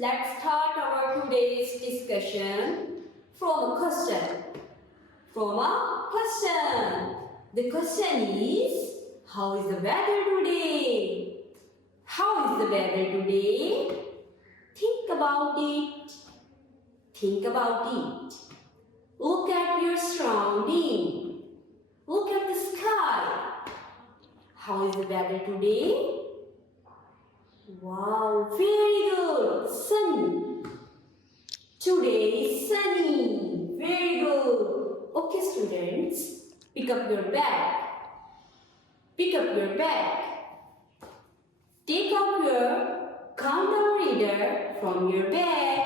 let's start our today's discussion from a question. The question is, how is the weather today? How is the weather today? Think about it. Think about it. Look at your surrounding. Look at the sky. How is the weather today? Wow, very good. Sunny. Today is sunny. Very good. Okay, students, pick up your bag. Pick up your bag. Take out your countdown reader from your bag.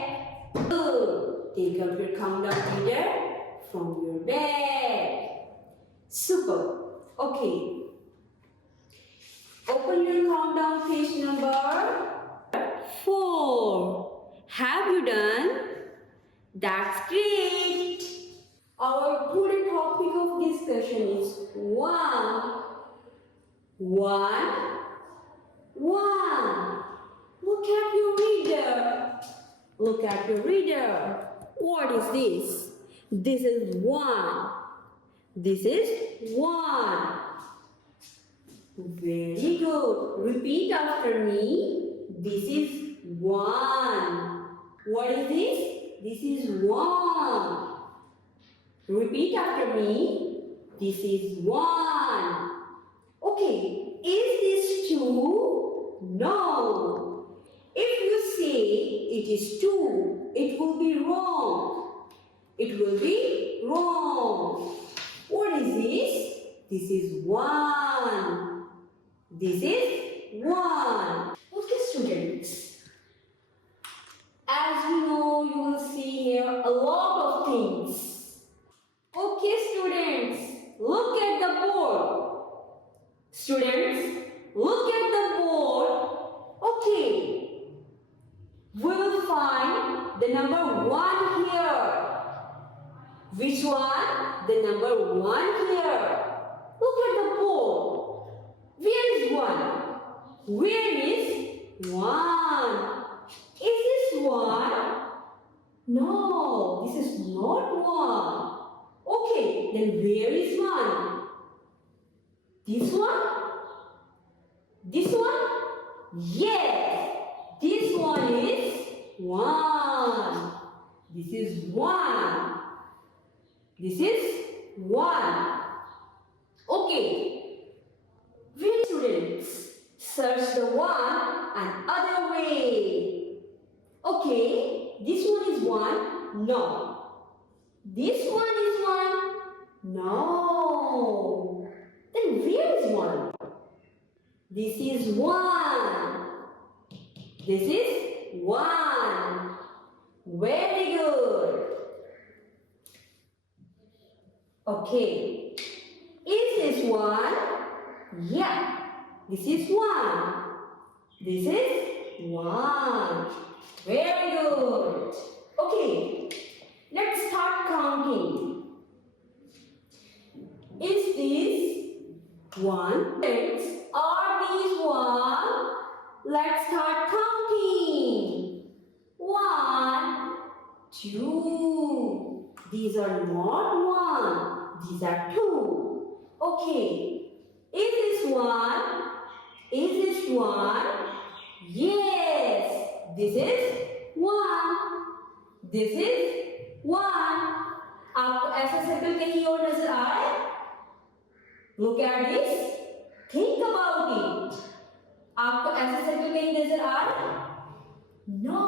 Good. Take out your countdown reader from your bag. Super. Okay. Open your countdown page number 4. Have you done? That's great. Our today topic of discussion is one. Look at your reader. Look at your reader. What is this? This is 1. This is 1. Very good. Repeat after me. This is 1. What is this? This is 1. Repeat after me. This is 1. Okay. Is this 2? No. If you say it is 2, it will be wrong. It will be wrong. What is this? This is 1. This is 1. Okay, students. As you know, you will see here a lot of things. Okay, students, look at the board. Students, look at the board. Okay. We will find the number 1 here. Which one? The number 1 here. Look at the board. Where is 1? Where is 1? Is this 1? No, this is not 1. Okay, then where is 1? This one? This one? Yes, this one is 1. This is 1. This is 1. Okay. We students search the 1 another way. Okay, this one is 1. No. This one is 1. No. Then where is 1? This is 1. This is 1. Very good. Okay. Is this 1? Yeah. This is 1. This is 1. Very good. Okay. Let's start counting. Is this 1? Are these 1? Let's start counting. 1, 2. These are not 1. These are 2. Okay. Is this 1? Is this 1? Yes. This is 1. This is 1. आपको ऐसा circle कहीं और नजर आ रहा है? Look at this. Think about it. आपको ऐसा circle कहीं नजर आ रहा है? No.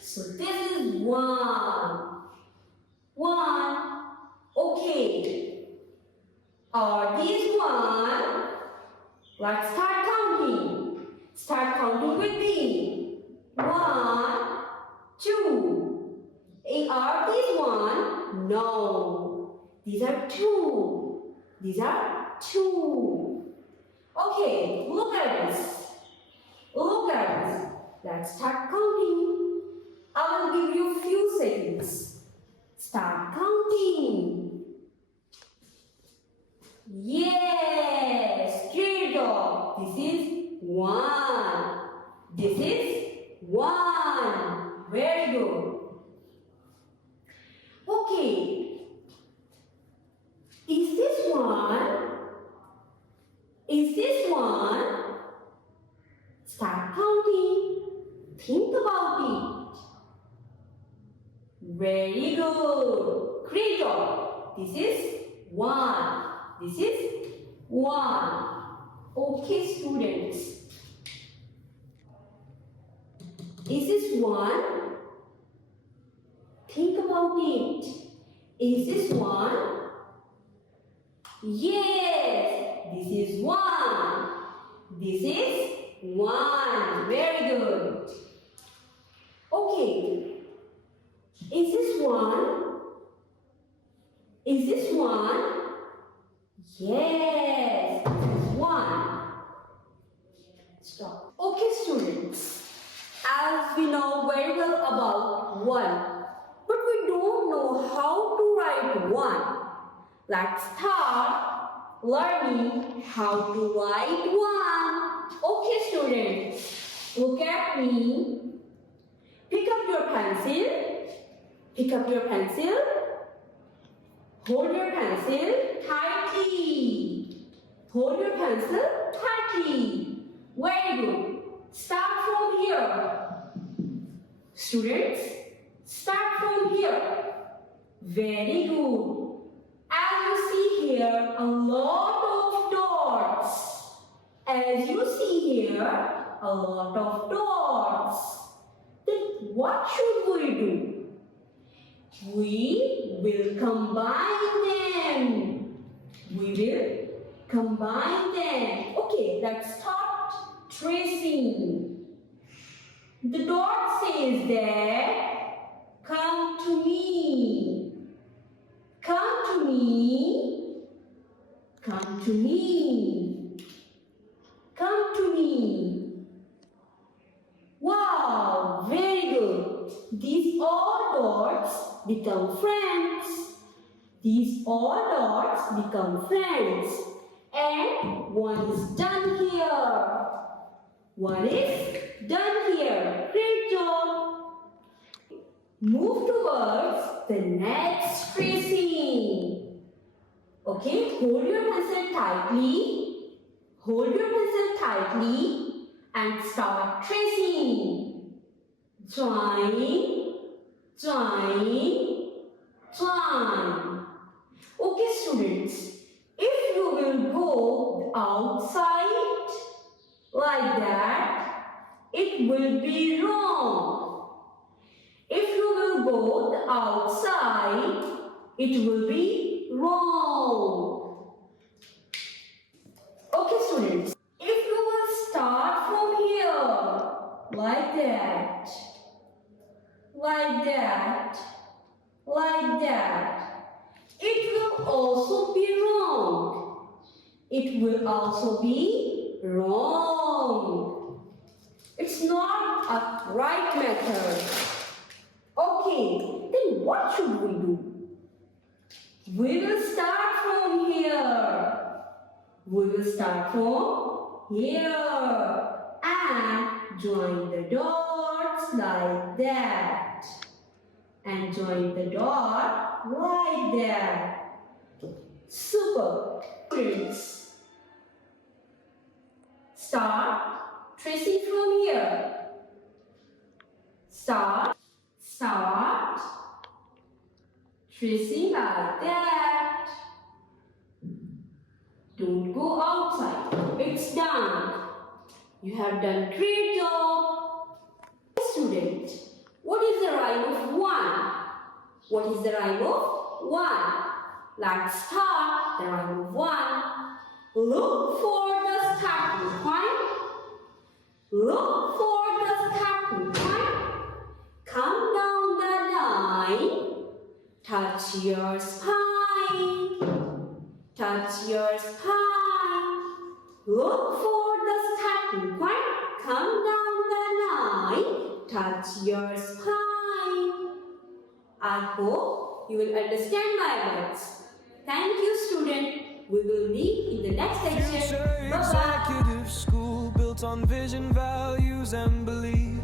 So this is 1. 1. Okay. Are these 1? Let's start counting. Start counting with me. 1, 2. Are these 1? No. These are 2. These are 2. Okay, look at this. Look at this. Let's start counting. I will give you a few seconds. Start counting. Yes, great job. This is 1. This is 1. Very good. Okay. Is this one? Is this one? Start counting. Think about it. Very good. Great job. This is 1. This is 1. Okay, students. Is this 1? Think about it. Is this 1? Yes. This is 1. This is 1. Very good. Okay. Is this 1? Is this 1? Yes. This is 1. Stop. Okay, students. As we know very well about 1, but we don't know how to write 1. Let's start learning how to write 1. Okay, students, look at me. Pick up your pencil. Pick up your pencil. Hold your pencil tightly. Hold your pencil tightly. Very good. Start from here. Students, start from here. Very good. As you see here, a lot of dots. As you see here, a lot of dots. Then what should we do? We will combine them. We will combine them. Okay, let's start tracing. The dot says that, come to me. Come to me. Come to me. Come to me. Wow, very good. These all dots become friends. These all dots become friends. And one is done here. One is done here. Great job. Move towards the next tracing. Okay, hold your pencil tightly. Hold your pencil tightly and start tracing. Join, join, join. Okay, students, if you will go outside like that, it will be wrong. If you will go the outside, it will be wrong. Okay, students, if you will start from here, like that, like that, like that, it will also be wrong. It will also be wrong. It's not a right method. Okay, then what should we do? We will start from here. We will start from here and join the dots like that. And join the dot like that. Super. Students, start tracing from here. Start tracing like that. Don't go outside. It's done. You have done great job. Student, what is the rhyme of 1? What is the rhyme of 1? Let's start the rhyme of 1. Look for the starting point. Look for the starting point. Come down the line. Touch your spine. Touch your spine. Look for the starting point. Come down the line. Touch your spine. I hope you will understand my words. Thank you, student. We will meet in the next section. Bye-bye. Executive school built on vision, values, and belief.